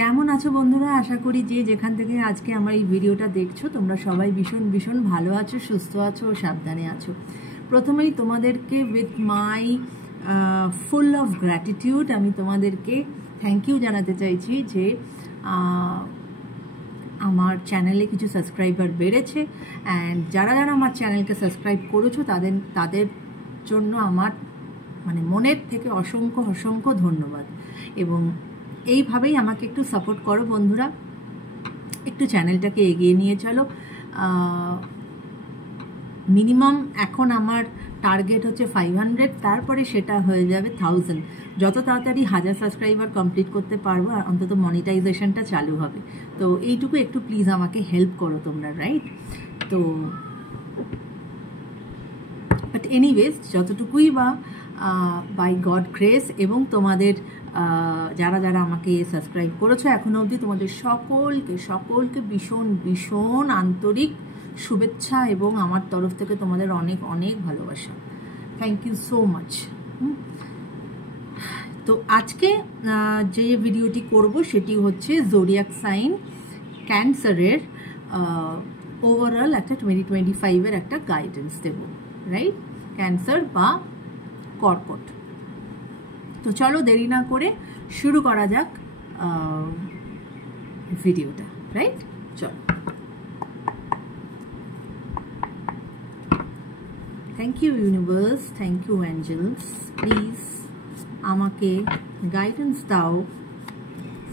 কেমন আছো বন্ধুরা? আশা করি যে যেখান থেকে আজকে আমার এই ভিডিওটা দেখছো তোমরা সবাই ভীষণ ভীষণ ভালো আছো, সুস্থ আছো ও সাবধানে আছো। প্রথমেই তোমাদেরকে with my full of gratitude আমি তোমাদেরকে থ্যাংক ইউ জানাতে চাইছি যে আমার চ্যানেলে কিছু সাবস্ক্রাইবার বেড়েছে। অ্যান্ড যারা যারা আমার চ্যানেলকে সাবস্ক্রাইব করেছো তাদের জন্য আমার মনের থেকে অসংখ্য অসংখ্য ধন্যবাদ। এবং এইভাবেই আমাকে একটু সাপোর্ট করো বন্ধুরা, একটু চ্যানেলটাকে এগিয়ে নিয়ে চলো। মিনিমাম এখন আমার টার্গেট হচ্ছে 500, তারপরে সেটা হয়ে যাবে 1000। যত তাড়াতাড়ি 1000 সাবস্ক্রাইবার কমপ্লিট করতে পারবো আর অন্তত মনিটাইজেশনটা চালু হবে। তো এইটুকু একটু প্লিজ আমাকে হেল্প করো তোমরা, রাইট? তো বাট এনিওয়েজ, যতটুকুই বা বাই গড গ্রেস এবং তোমাদের যারা যারা আমাকে সাবস্ক্রাইব করেছো এখনো অবধি, তোমাদের সকলকে ভীষণ ভীষণ আন্তরিক শুভেচ্ছা এবং আমার তরফ থেকে তোমাদের অনেক অনেক ভালোবাসা। Thank you so much. তো আজকে যে ভিডিওটি করব সেটি হচ্ছে জোডিয়াক সাইন ক্যান্সারের ওভারঅল একটা 2025-এর একটা গাইডেন্স দেব, রাইট? ক্যান্সার বা কর্কট। তো চলো দেরি না করে শুরু করা যাক ভিডিওটা, রাইট? চলো। Thank you universe, thank you angels, please আমাকে গাইডেন্স দাও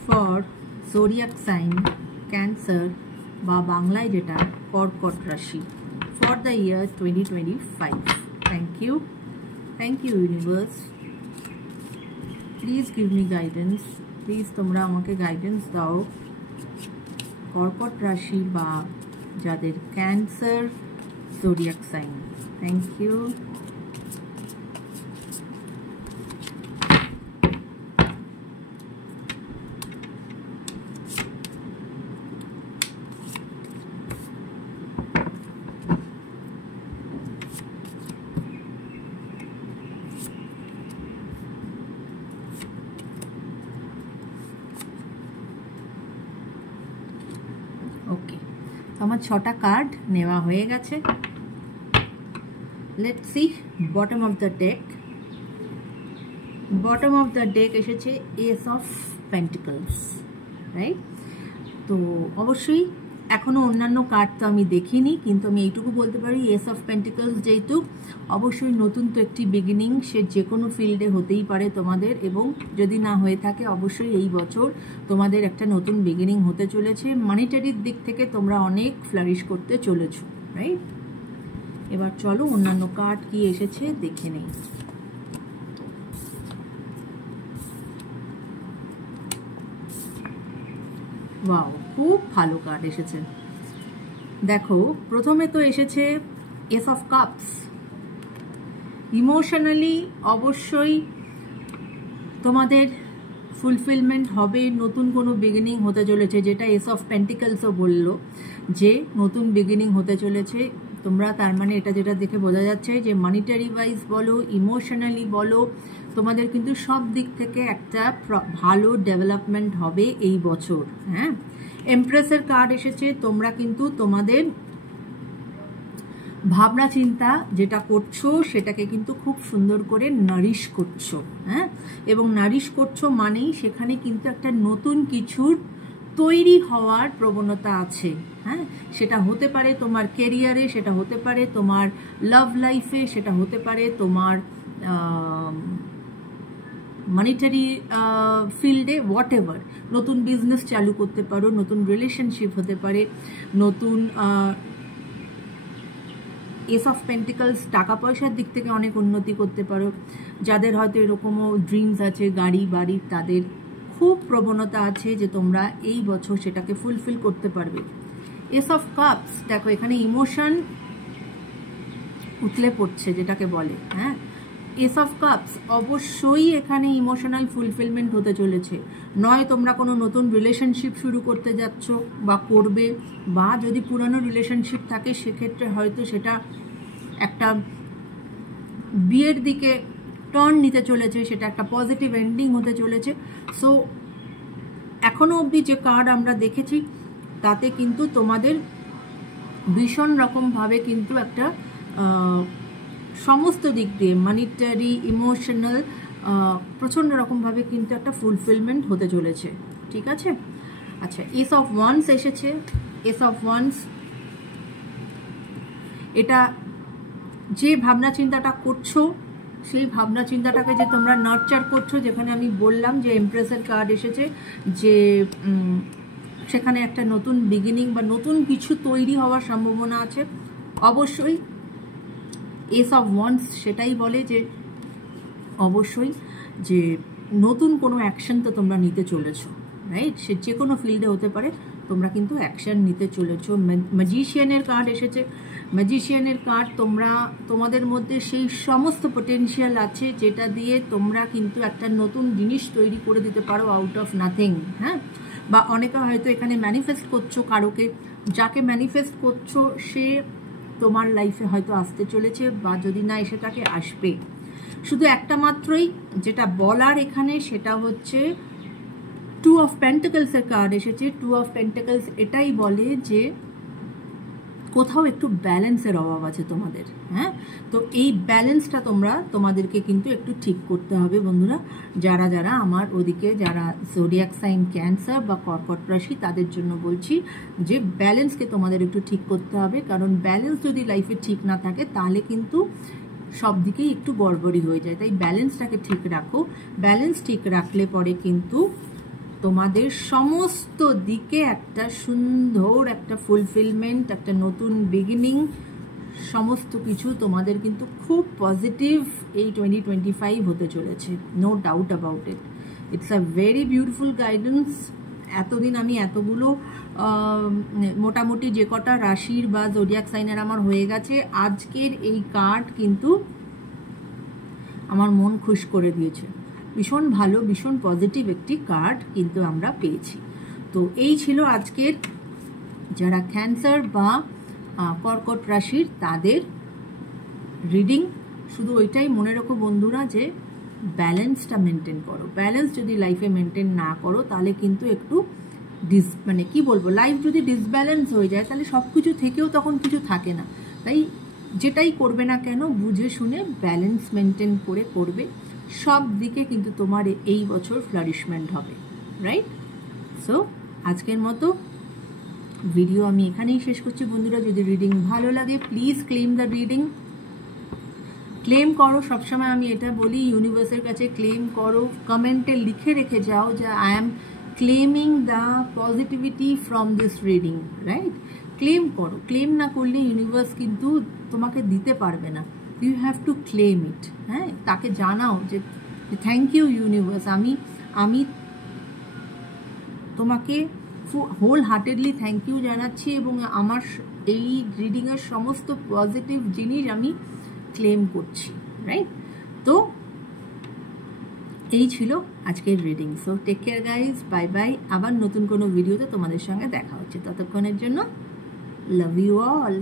ফর জোডিয়াক সাইন ক্যান্সার বা বাংলায় যেটা কর্কট রাশি for the year 2025। Thank you universe, please give me guidance. Please তোমরা আমাকে গাইডেন্স দাও কর্কট রাশি বা যাদের cancer zodiac sign. Thank you. Okay, আমার 6টা কার্ড নেওয়া হয়ে গেছে। Let's see bottom of the deck. Bottom of the deck এসেছে এস অফ পেন্টিকলস, রাইট? তো অবশ্যই এখনো অন্যান্য কার্ড তো আমি দেখিনি, কিন্তু আমি এইটুকু বলতে পারি এস অফ পেন্টিকলস যেহেতু অবশ্যই নতুন তো একটি বিগিনিং, সে যে কোনো ফিল্ডে হতেই পারে তোমাদের, এবং যদি না হয়ে থাকে অবশ্যই এই বছর তোমাদের একটা নতুন বিগিনিং হতে চলেছে। মনিটারির দিক থেকে তোমরা অনেক ফ্লারিশ করতে চলেছো, রাইট? এবার চলো অন্যান্য কার্ড কি এসেছে দেখে নেই। ওয়াও, খুব ভালো কার্ড এসেছে। দেখো, প্রথমে তো এসেছে এস অফ কাপস। ইমোশনালি অবশ্যই তোমাদের ফুলফিলমেন্ট হবে, নতুন কোনো বিগিনিং হতে চলেছে, যেটা এস অফ পেন্টিকলসও বললো যে নতুন বিগিনিং হতে চলেছে। তোমরা তার মানে এটা যেটা দেখে বোঝা যাচ্ছে যে মানিটারি ওয়াইজ বলো, ইমোশনালি বলো, তোমাদের কিন্তু সব দিক থেকে একটা ভালো ডেভেলপমেন্ট হবে এই বছর। হ্যাঁ, এমপ্রেসের কার্ড এসেছে। তোমরা কিন্তু তোমাদের ভাবনা চিন্তা যেটা করছো সেটাকে কিন্তু খুব সুন্দর করে নারিশ করছো। হ্যাঁ, এবং নারিশ করছো মানেই সেখানে কিন্তু একটা নতুন কিছুর তৈরি হওয়ার প্রবণতা আছে। হ্যাঁ, সেটা হতে পারে তোমার কেরিয়ারে, সেটা হতে পারে তোমার লাভ লাইফে, সেটা হতে পারে তোমার মনিটারি ফিল্ডে, হোয়াট এভার। নতুন বিজনেস চালু করতে পারো, নতুন রিলেশনশিপ হতে পারে, নতুন এস অফ পেন্টিকলস টাকা পয়সার দিক থেকে অনেক উন্নতি করতে পারো। যাদের হয়তো এরকমও ড্রিমস আছে গাড়ি বাড়ির, তাদের খুব প্রবণতা আছে যে তোমরা এই বছর সেটাকে ফুলফিল করতে পারবে। এস অফ কাপস, দেখো এখানে ইমোশন উতলে পড়ছে যেটাকে বলে। হ্যাঁ, এস অফ কাপস অবশ্যই এখানে ইমোশনাল ফুলফিলমেন্ট হতে চলেছে। নয় তোমরা কোনো নতুন রিলেশনশিপ শুরু করতে যাচ্ছ বা করবে, বা যদি পুরানো রিলেশনশিপ থাকে সেক্ষেত্রে হয়তো সেটা একটা বিয়ের দিকে টার্ন নিতে চলেছে, সেটা একটা পজিটিভ এন্ডিং হতে চলেছে। সো এখনো অবধি যে কার্ড আমরা দেখেছি তাতে কিন্তু তোমাদের ভীষণ রকমভাবে কিন্তু একটা সমস্ত দিক দিয়ে মানিটারি ইমোশনাল প্রচণ্ড রকমভাবে কিন্তু একটা ফুলফিলমেন্ট হতে চলেছে, ঠিক আছে। আচ্ছা, এস অফ ওয়ান্স এসেছে। এস অফ ওয়ান্স এটা যে ভাবনা চিন্তাটা করছো সেই ভাবনা চিন্তাটাকে যে তোমরা নার্চার করছো, যেখানে আমি বললাম যে এমপ্রেসের কার্ড এসেছে, যে সেখানে একটা নতুন বিগিনিং বা নতুন কিছু তৈরি হওয়ার সম্ভাবনা আছে। অবশ্যই এস অফ ওয়ান্স সেটাই বলে যে অবশ্যই যে নতুন কোনো অ্যাকশন তো তোমরা নিতে চলেছো, রাইট? সে যে কোনো ফিল্ডে হতে পারে, তোমরা কিন্তু অ্যাকশন নিতে চলেছো। ম্যাজিশিয়ানের কার্ড এসেছে। ম্যাজিশিয়ানের কার্ড তোমাদের মধ্যে সেই সমস্ত পটেনশিয়াল আছে যেটা দিয়ে তোমরা কিন্তু একটা নতুন জিনিস তৈরি করে দিতে পারো আউট অফ নাথিং, হ্যাঁ। বা অনেকে হয়তো এখানে ম্যানিফেস্ট করছো কারোকে, যাকে ম্যানিফেস্ট করছো সে তোমার লাইফে হয়তো আসতে চলেছে, বা যদি না এসে থাকে আসবে। শুধু একটা মাত্রই যেটা বলার এখানে সেটা হচ্ছে টু অফ পেন্টাকলসের কার্ড এসেছে। টু অফ পেন্টাকলস এটাই বলে যে কোথাও একটু ব্যালেন্সের অভাব আছে তোমাদের, হ্যাঁ। তো এই ব্যালেন্সটা তোমাদেরকে কিন্তু একটু ঠিক করতে হবে বন্ধুরা। যারা যারা আমার ওদিকে যারা জোডিয়াক সাইন ক্যান্সার বা কর্কট রাশি, তাদের জন্য বলছি যে ব্যালেন্সকে তোমাদের একটু ঠিক করতে হবে, কারণ ব্যালেন্স যদি লাইফে ঠিক না থাকে তাহলে কিন্তু সব দিকেই একটু গড়বড়ি হয়ে যায়। তাই ব্যালেন্সটাকে ঠিক রাখো। ব্যালেন্স ঠিক রাখলে পরে কিন্তু তোমাদের সমস্ত দিকে একটা সুন্দর একটা ফুলফিলমেন্ট, একটা নতুন বিগিনিং, সমস্ত কিছু তোমাদের কিন্তু খুব পজিটিভ এই 2025 হতে চলেছে, no doubt about it. It's a very beautiful guidance. এতদিন আমি এতগুলো মোটামুটি যে কটা রাশির বা জোডিয়াক সাইনের আমার হয়ে গেছে, আজকের এই কার্ড কিন্তু আমার মন খুশ করে দিয়েছে। ভীষণ ভালো, ভীষণ পজিটিভ একটি কার্ড কিন্তু আমরা পেয়েছি। তো এই ছিল আজকের যারা ক্যান্সার বা কর্কট রাশির তাদের রিডিং। শুধু ওইটাই মনে রাখো বন্ধুরা যে ব্যালেন্সটা মেনটেন করো। ব্যালেন্স যদি লাইফে মেনটেন না করো তাহলে কিন্তু একটু মানে কি বলবো, লাইফ যদি ডিসব্যালেন্স হয়ে যায় তাহলে সব কিছু থেকেও তখন কিছু থাকে না। তাই যেটাই করবে না কেন বুঝে শুনে ব্যালেন্স মেনটেন করে করবে, সব দিকে কিন্তু তোমার এই বছর ফ্লারিশমেন্ট হবে, রাইট? সো আজকের মতো ভিডিও আমি এখানেই শেষ করছি বন্ধুরা। যদি রিডিং ভালো লাগে please claim the reading, claim করো। সবসময় আমি এটা বলি, ইউনিভার্সের কাছে ক্লেম করো, কমেন্টে লিখে রেখে যাও যে I am claiming the positivity from this reading, right? Claim করো। ক্লেম না করলে ইউনিভার্স কিন্তু তোমাকে দিতে পারবে না। You have to claim it, হ্যাঁ। তাকে জানাও যে থ্যাংক ইউ ইউনিভার্স, আমি তোমাকে হোল হার্টেডলি থ্যাংক ইউ জানাচ্ছি, এবং আমার এই রিডিংয়ের সমস্ত পজিটিভ জিনিস আমি ক্লেম করছি, রাইট? তো এই ছিল আজকের reading. So take care guys, bye bye. আবার নতুন কোনো ভিডিওতে তোমাদের সঙ্গে দেখা হচ্ছে। ততক্ষণের জন্য লাভ ইউ অল।